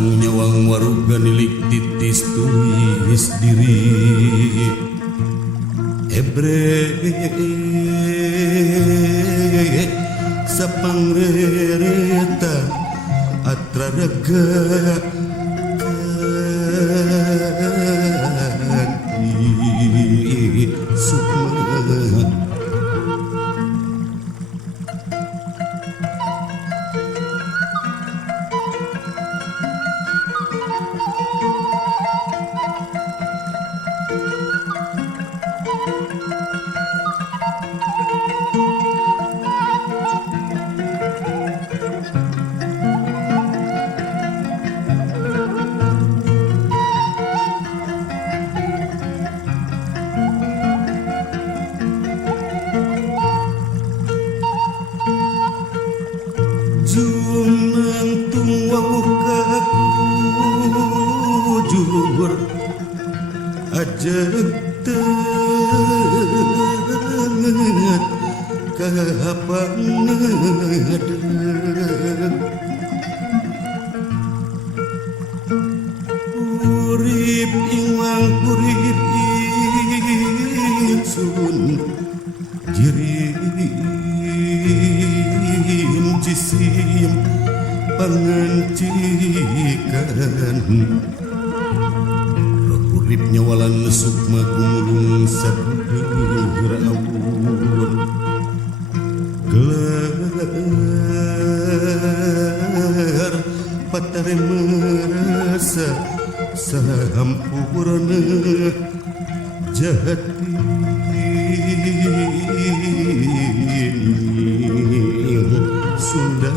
sang nyawang waruga nilik titis tulis diri ebre sapangrereta atraraga kanti sukma urip iwang urip ingsun jirim jisim pangancikan urip nyawalan sukma kumulung sabuhur awun gelar patare merasa sampurna jati Sunda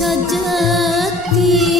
sajati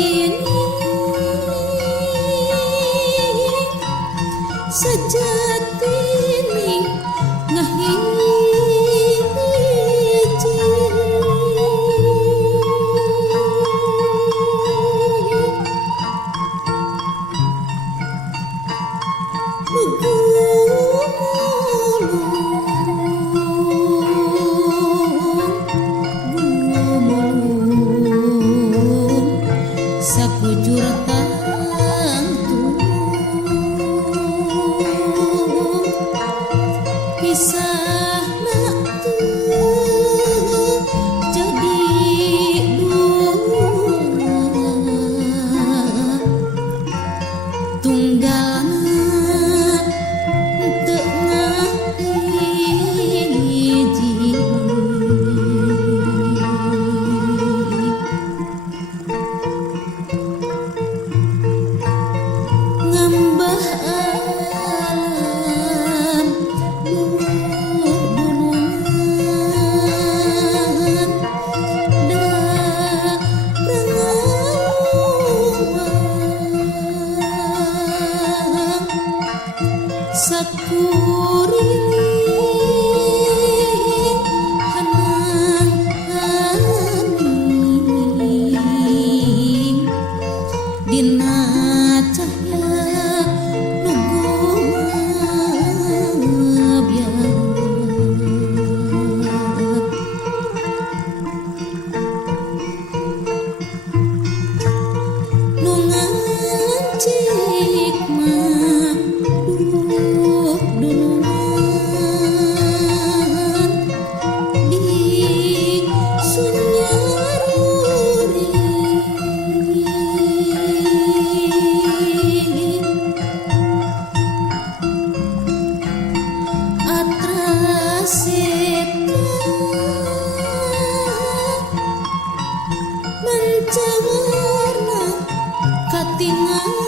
Jawarna katingali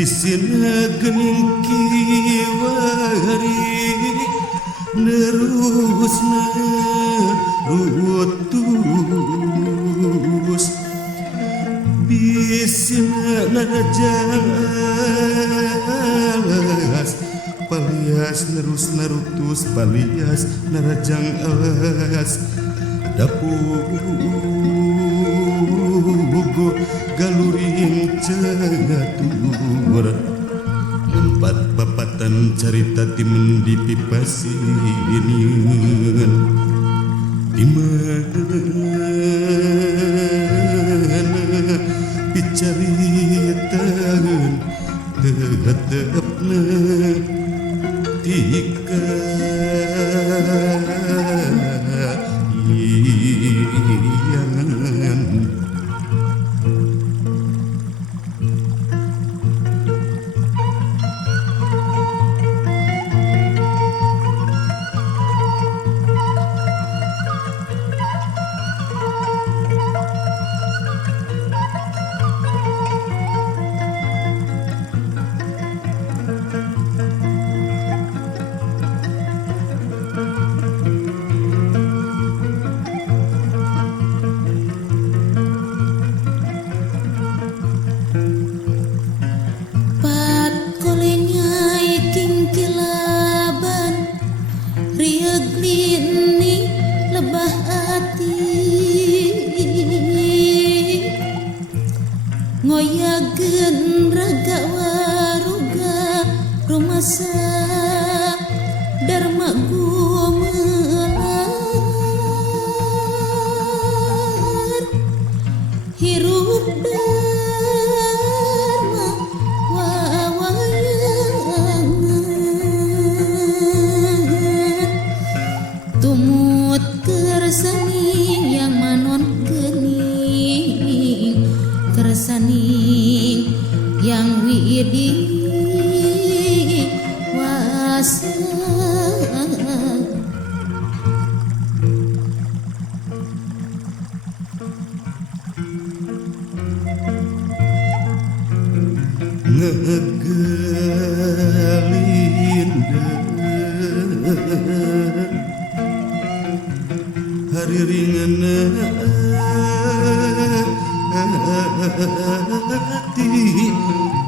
Bisina gening kiwari nerusna rutus bisina narajalas palias nerusna rutus palias narajang alas dapugu galuring cegatur empat papatan carita timen di pipasi ini dimana bicaritaan tetepna tika iyangan ngoyageun raga waruga rumasa dharma gumelar hirup dharma wawayangan tumut kersani yang manon gening kersani yang widi wasa ngegalinda hari ringana hati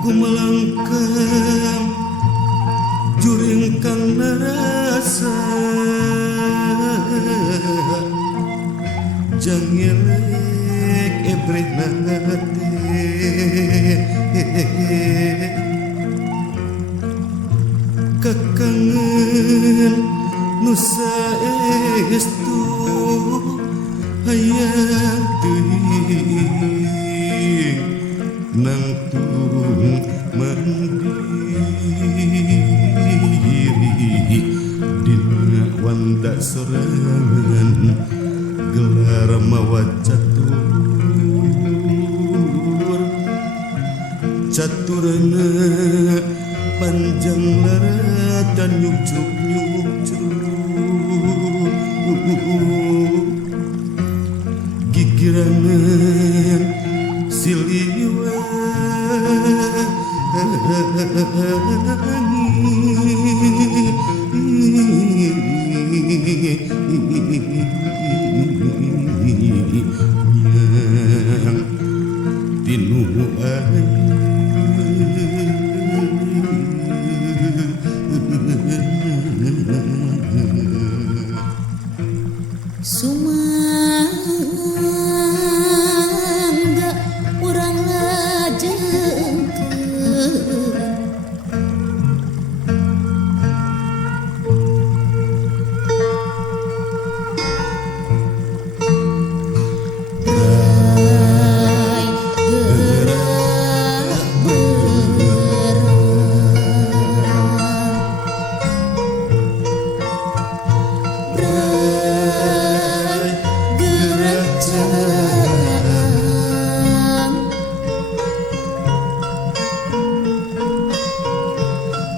kumelangkang juring kang narasa jangelek ebreh nate kakangen nusa saestu hayang teuing nangtung mandiri dina wanda sorangan gelar mawa caturna panjang lara dan nyucuk gigirangan yang tinu Sumangga urang lajengkeun Rai gerak berang Rai gerak jang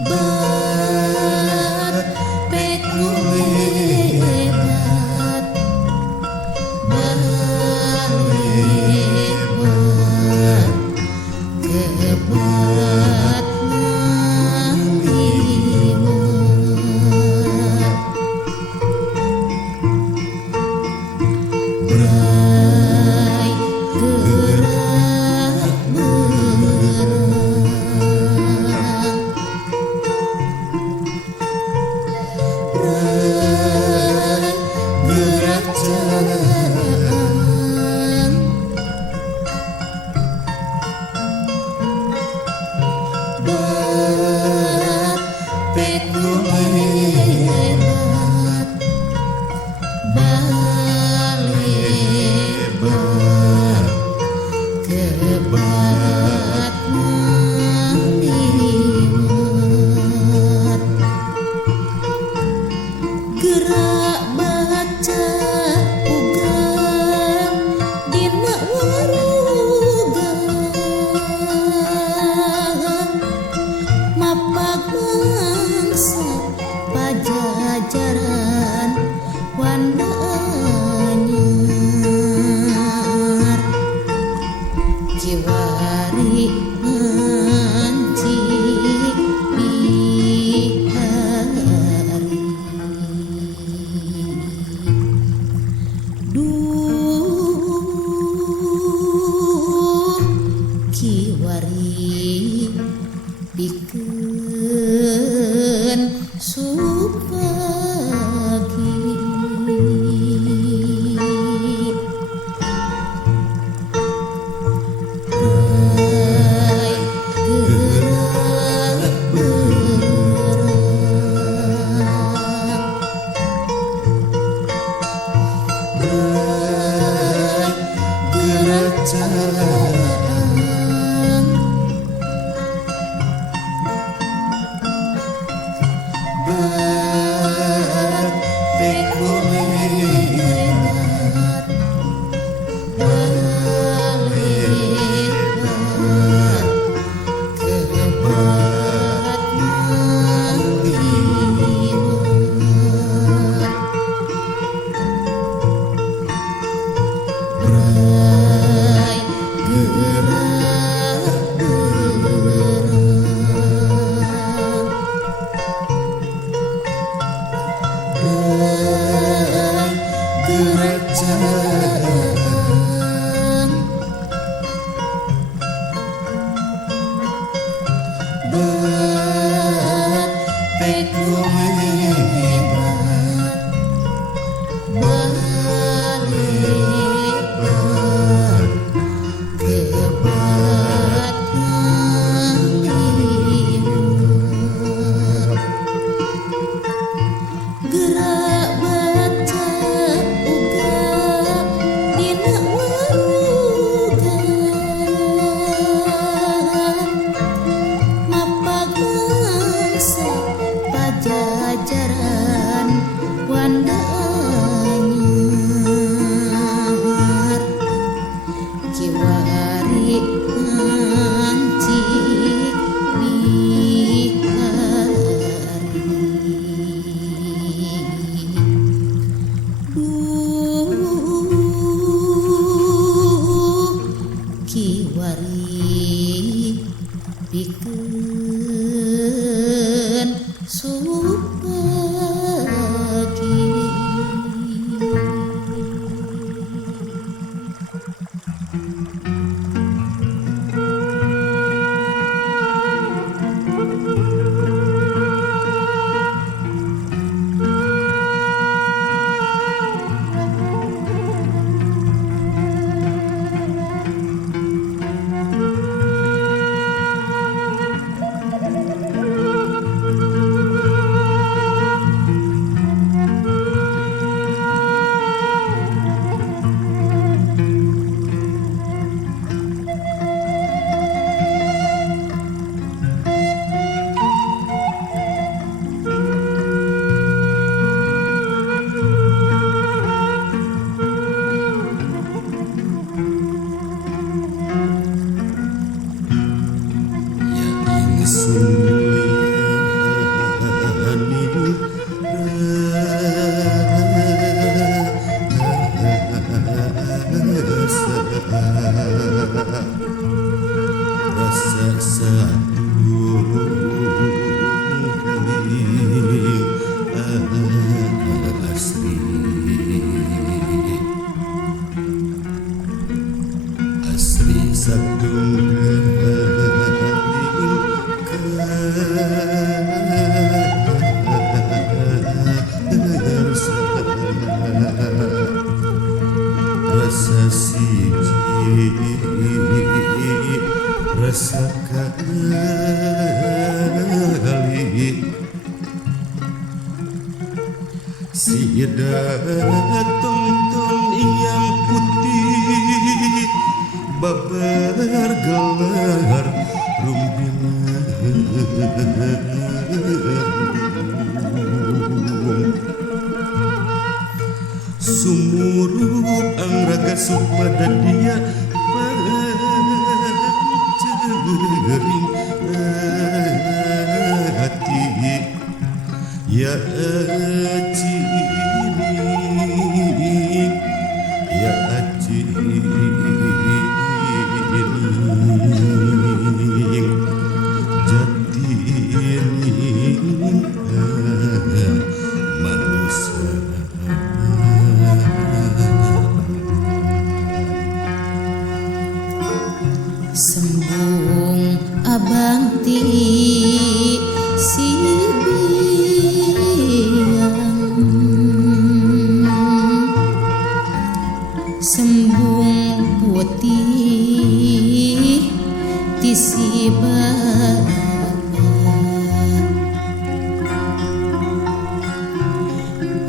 Bat peku lebat Balebat kebat ngaliwat Rai gerak berang Rai gerak jang Bat peku lebat Balebat kebat ngaliwat Gerak baca ugang dina warugang Mapag mangsa pajajaran wanda anyar Jiwari ngancik bihari Duh kiwari pikeun supagi Rai gerak berang Rai gerak jang Bat peku lebat Balebat kebat ngaliwat Rai gerak berang Rai gerak jang Bat peku lebat Balebat kebat ngaliwat Gerak baca rasa siji rasa kali si tonton yang putih babar gelar rumbina sumurup angraga supada dia pancering hati ya cini ya cini jati manusia sembung abang ti si biang sembung putih ti si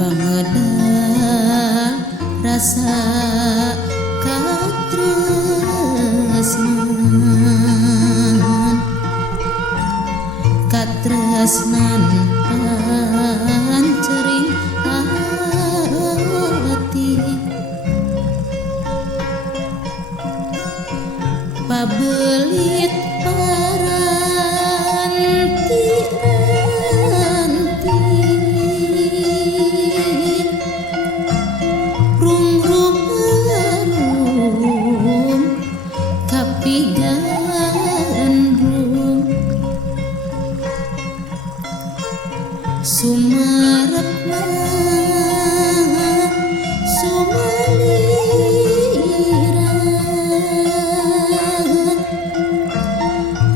bangeda rasa katresnan pancering hati pabelit paranti rung kapigan sumarepna sumalira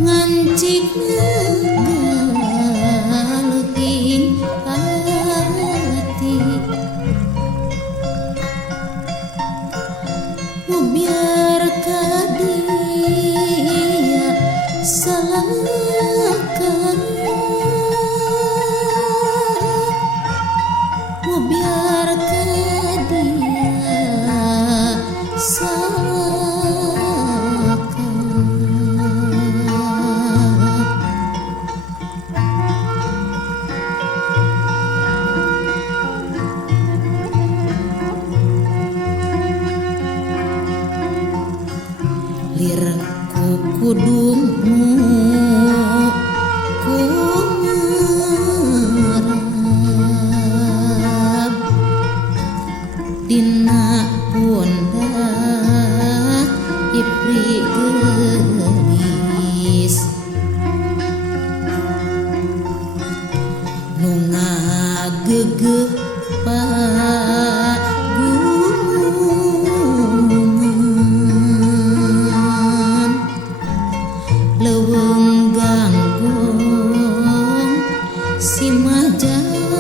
ngancikna galuting hati biar kadia salahkan biar kadia salahkan lir kukudungmu kumerap dina pundak ipri gelis nu ngagegeh pagunungan leuweung ganggong si majati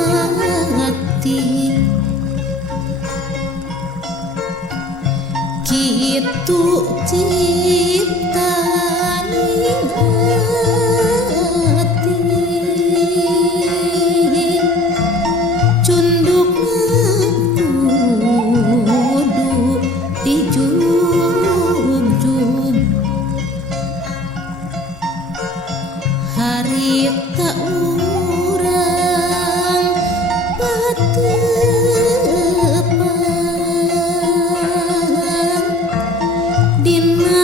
kitu ciptaning hati cundukna kudu dijub-jub harita urang patepan dina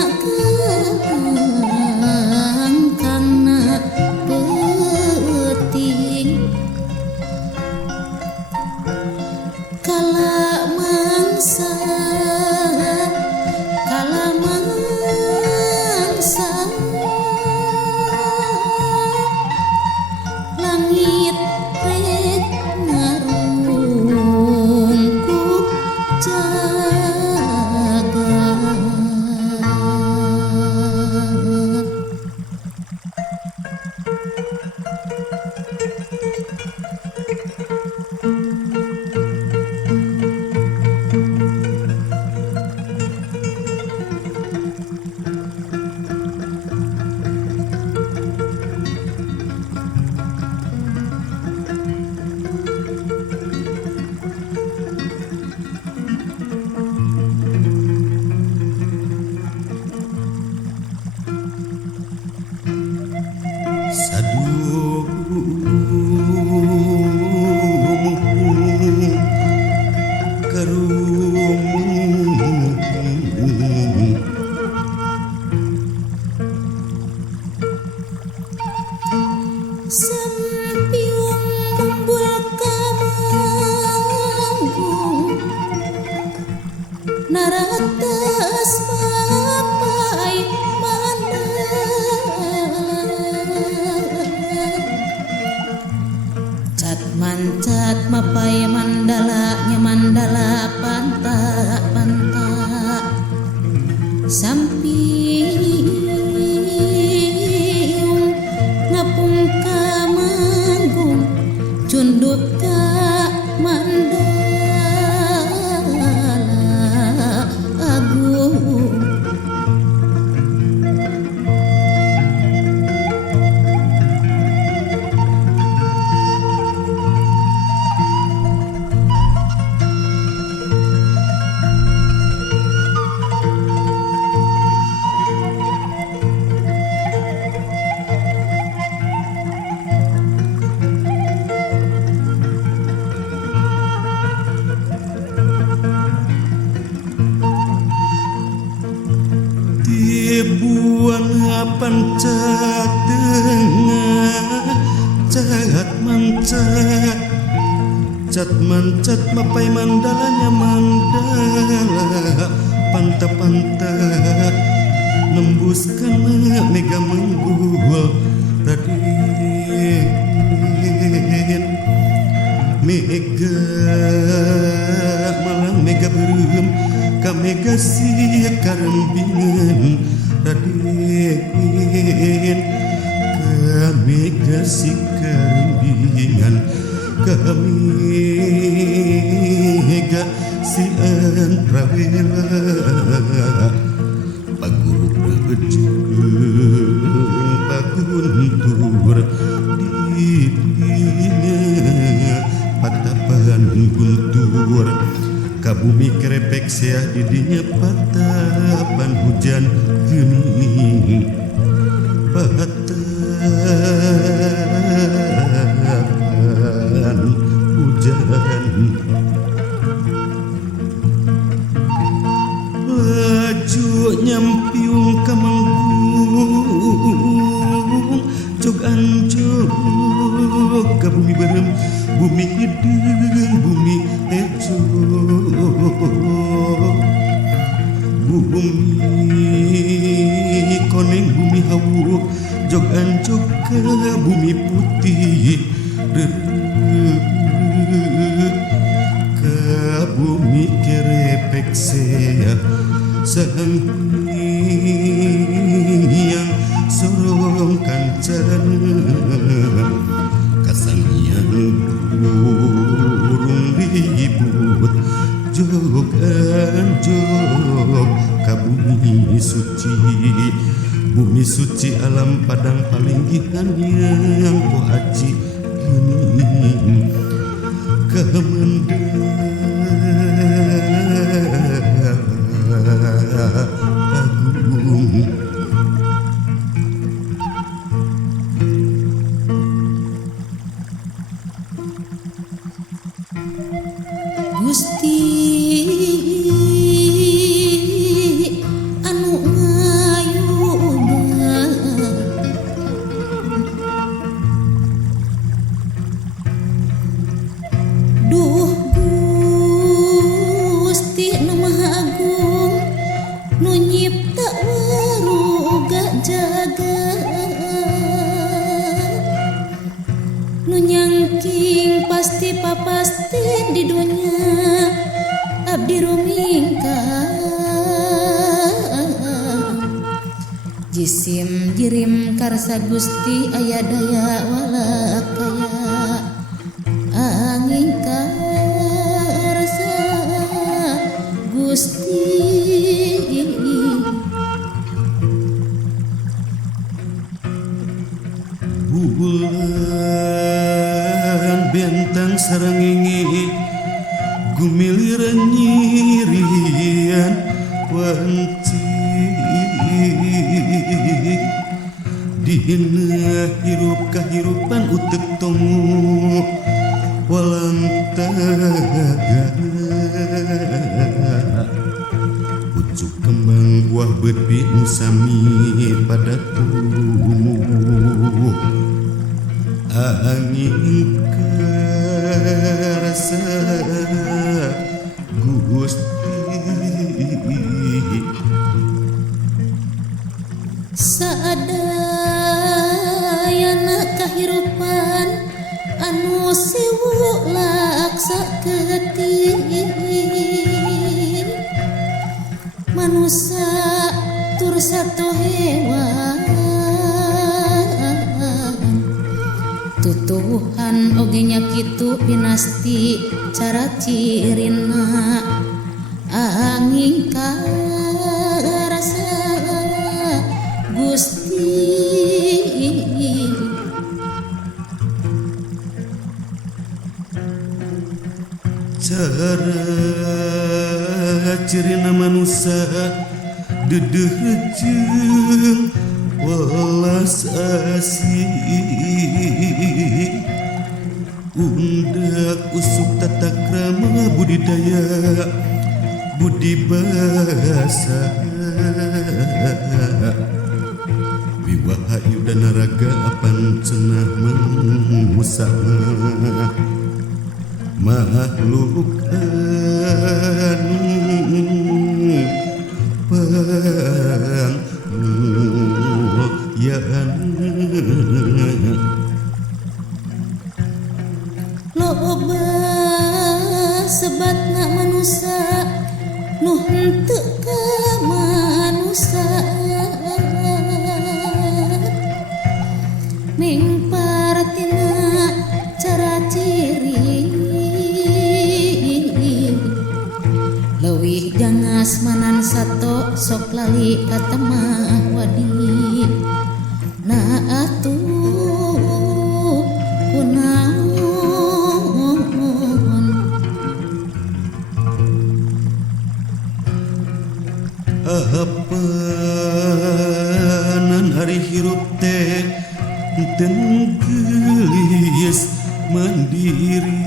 karung sampiung mumbul kamanggung naratas mapai cat mancat mapai mandalanya mandala pantak pantak sampiung ngapung kamanggung cunduk ka mandala agung pancet dengar cat mancat cat mancat mapai mandalanya mandala panta-panta nembuskan mega menggul raden mega malah mega berum ka mega sia karembingan raden kami kasih kerembingan kami kasih antrawela paguru berjung paguntur di dunia patapan guntur kabumi kerepek seah didinya patapan hujan geuning patapan hujan laju nyampiung kamanggung jog anjog ka bumi berem bumi hidung bumi ejo bumi koneng bumi hawu jog anjog ke bumi putih ke bumi kerepek sea sang yang sorong kancan kasangyan burung ribut jog anjog ka bumi suci alam padang palinggihan yang ku aji geuning kemendeang agung Gusti anu ngayuga duh Gusti nu Maha Agung nu nyipta waruga jagat nu nyangking pasti papasti di dunia abdi rumingkang jisim jirim karsa Gusti aya daya walakaya angin karsa Gusti bulan bentang sarangingi gumilir nyirian wanci dina hirup kahirupan utek tongu walang tagan lobet bi musami pada tubuh angin karasa Gusti sadayana kahirupan anu siwu laksa keting manusia tur satu hewan tutuhan ogenya kitu pinasti cara cirina angin karasa Gusti cara cirina manusia dedeh jeung welas asih undak usuk tata krama budidaya budi bahasa wiwahayu dan naraga apan cenah mengusah makhluk anu pangmulyaan loba sebatna manusia nu henteu ka manusia ming paratina cara ciri leuwih gangas manan sato sok lali ka temah wadi na atuh kunaon apanan hari hirup teh ten gelis mandiri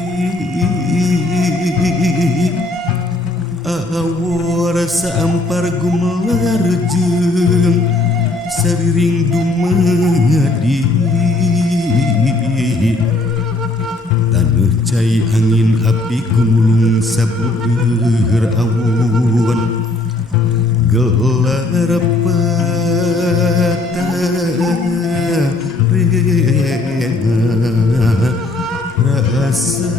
awor saampar gumelar jeung sariring dumadi taneuh cai angin api gumulung sabudeur awon gelar patarena rasa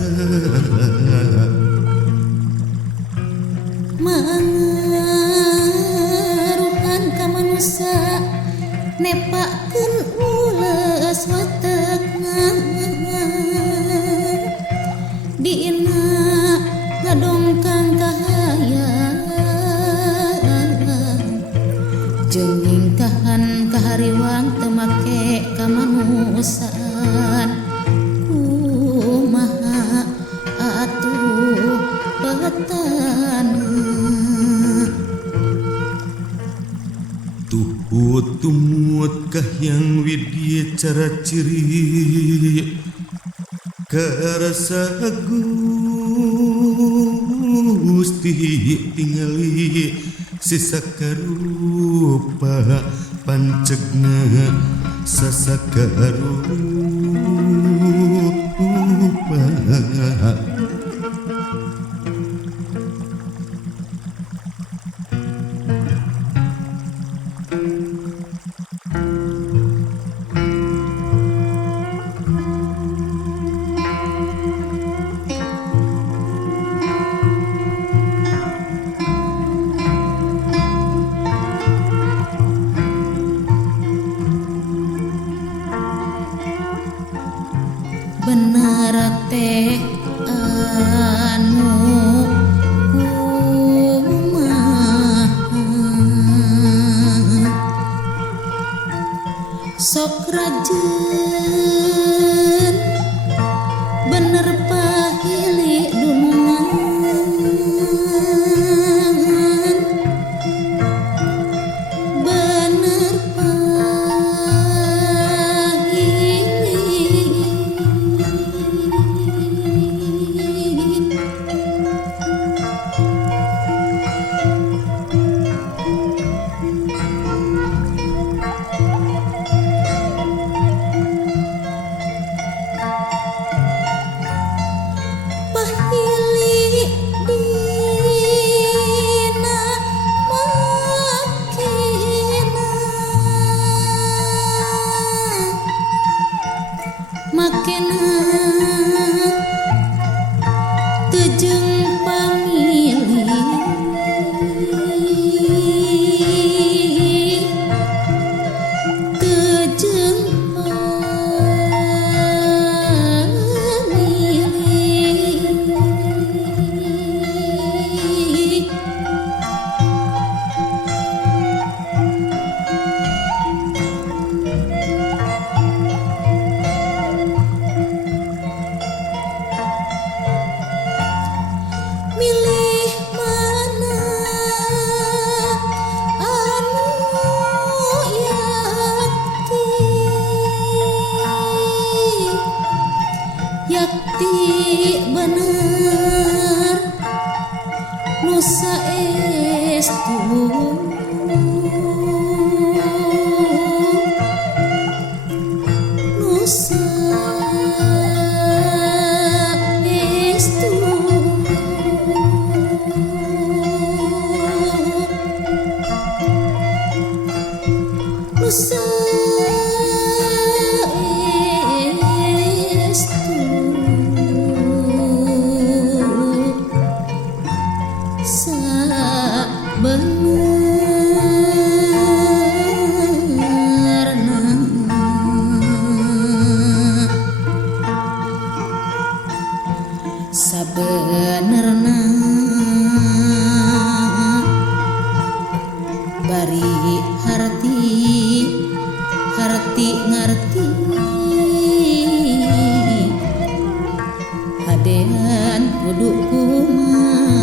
mangaruhan ka manusia nepakeun ules watekna dina ngadongkang kahayang jeung ningkahan kahariwang teu make kamanusan kumaha atuh petana tuhut tumut kahyang widya cara ciri karasa Gusti tingali sisakarupa pancegna sasakarupa benar teh bener nusa estu nusa estu nusa sabenerna bari harti ngarti hadean kudu kumaha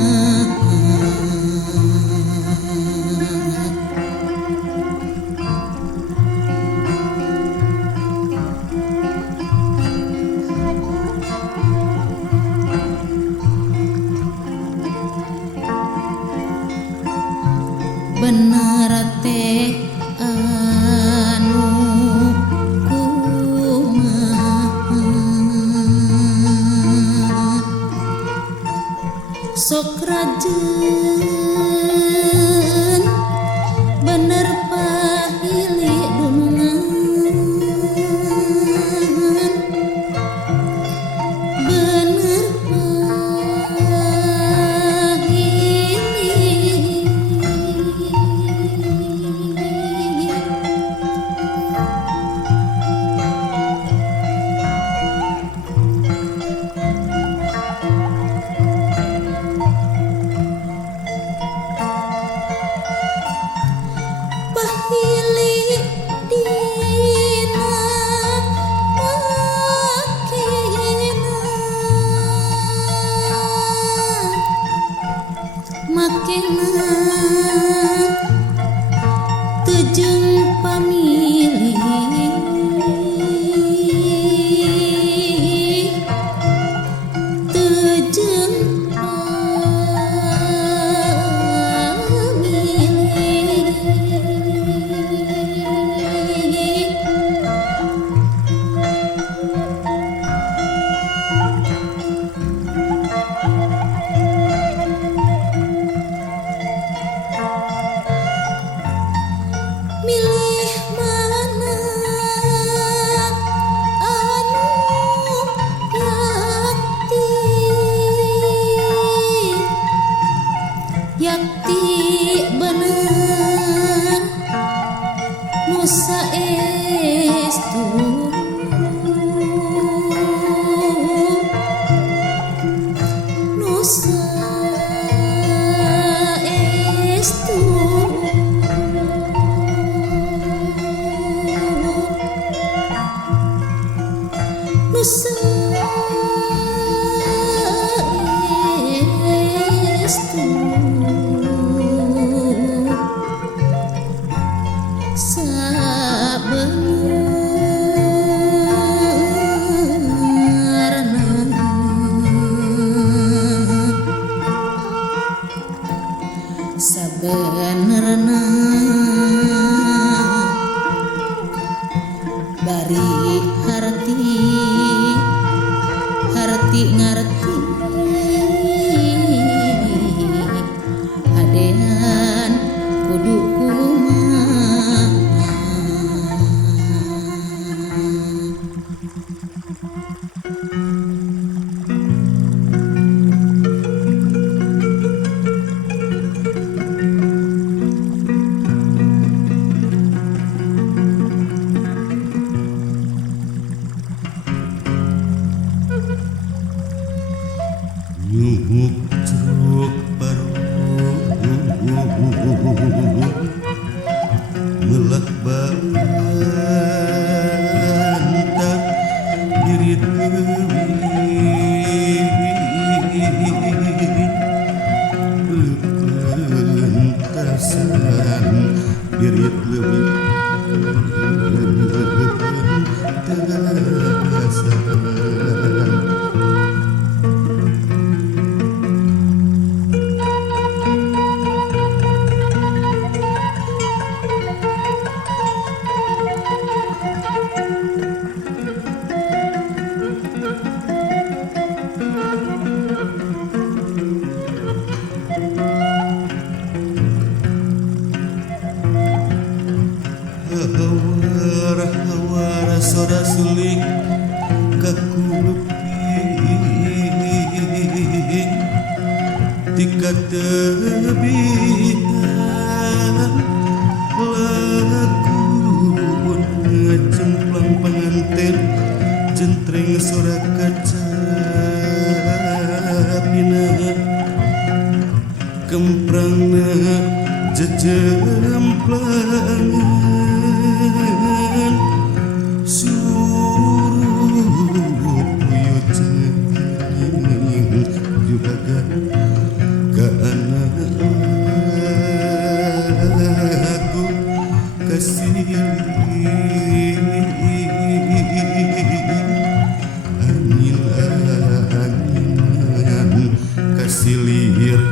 bener teh anu kumaha sok rajeun bener pahili dunungan bener tujung pamilih tujung pamilih milih mana anu yakti bener nusa estu nusa estu nusa estu sabenerna bari harti ngarti hadean kudu kumaha nyuhuk truk baru melah bantah diri penentasan diri lebih terdalam sulik kakuping tika tebihan lagu ngajemplang pengantin jentreng suara kaca pina kemprangna jejemplangan suruh puyuh cengking juragan ka anakku kasih angin kasilir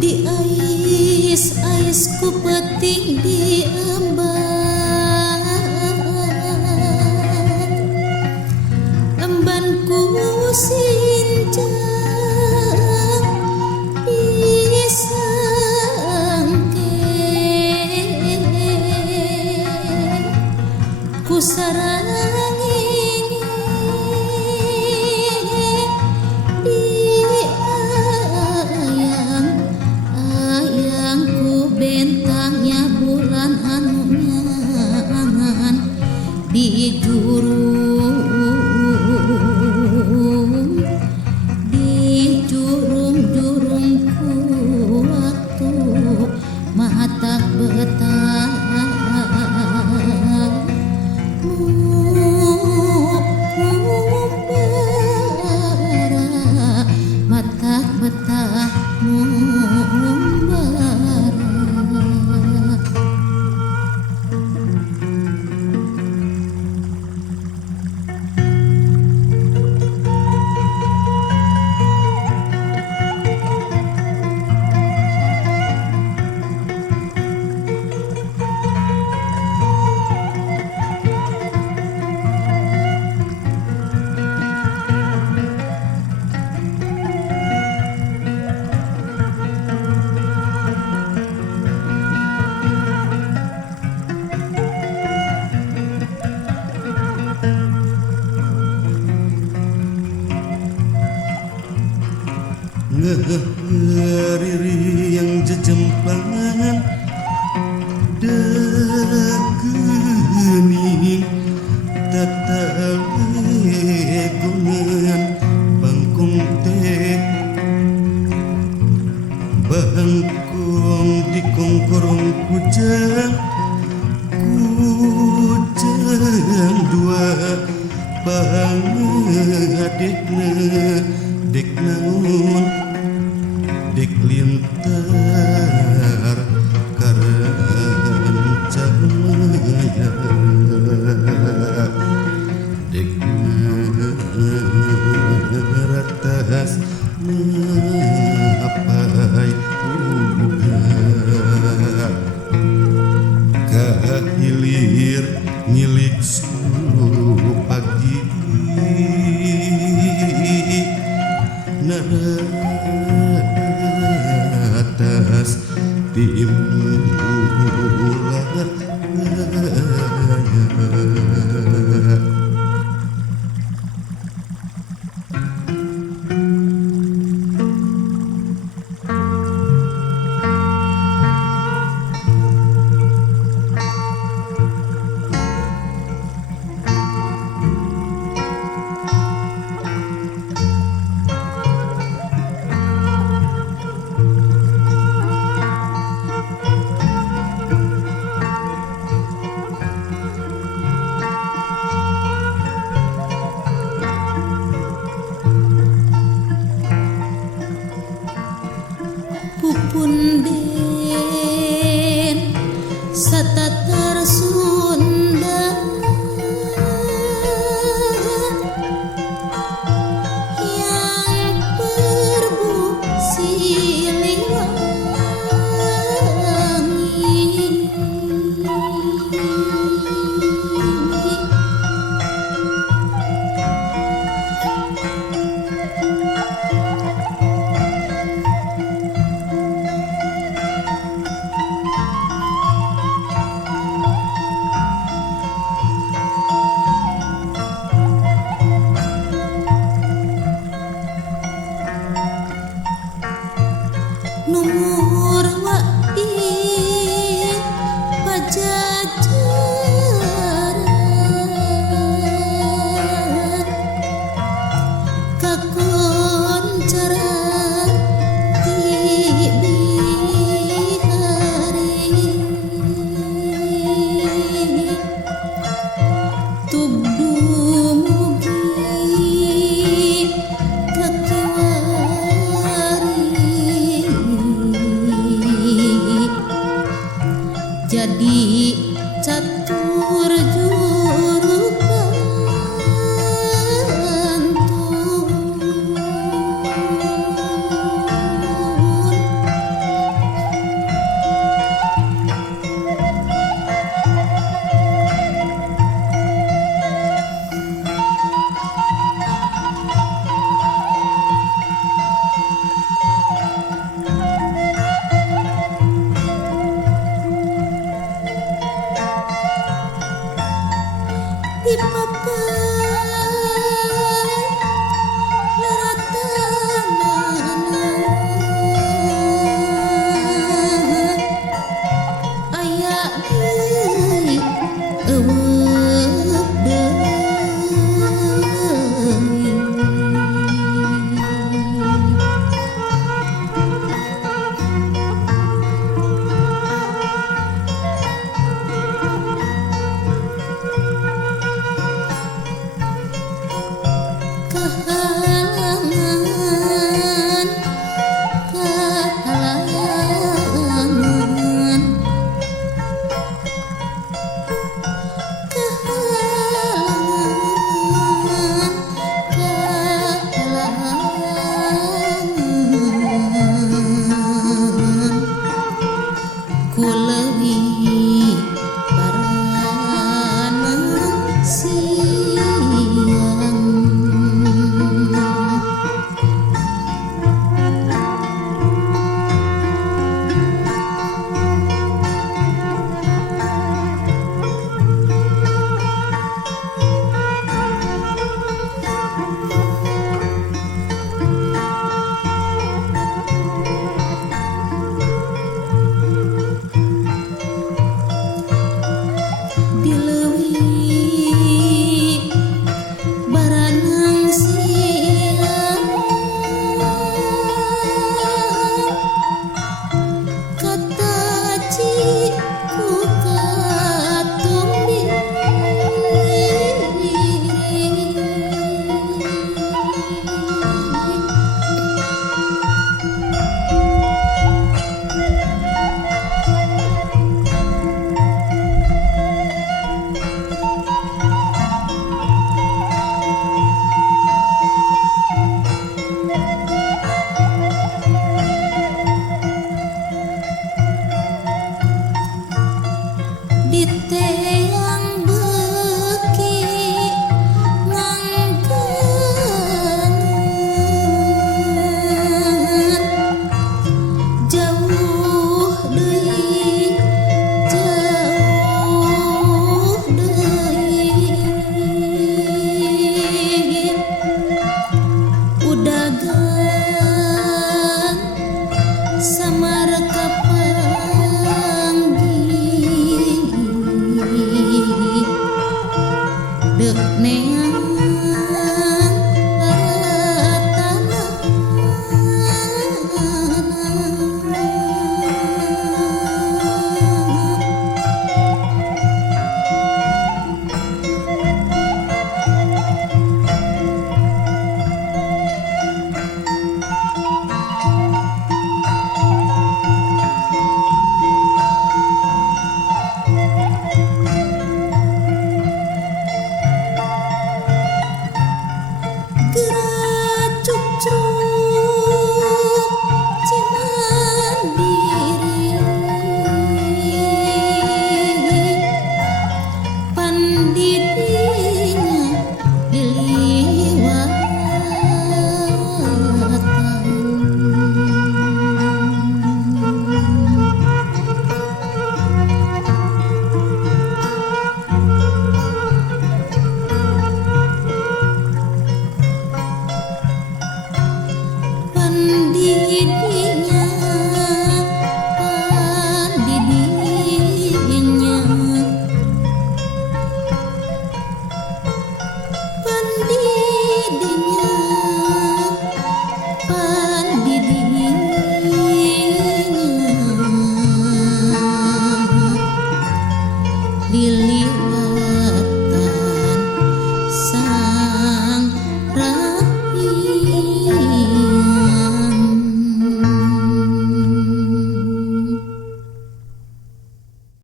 di ais ku peting di emban ku sincang disangke ku sarangi bentangnya bulan anunya angan di jurung-jurungku waktu mata betah mata betah ngeriri yang jejemplangan dagening tatalegungan bangkung teh bangkung di kongkorong kujang dua bangadekna dek naon dek lintar karancang maya dek ngaratas ngapai uga kahilir milik suruh pagi atas timulah nunggu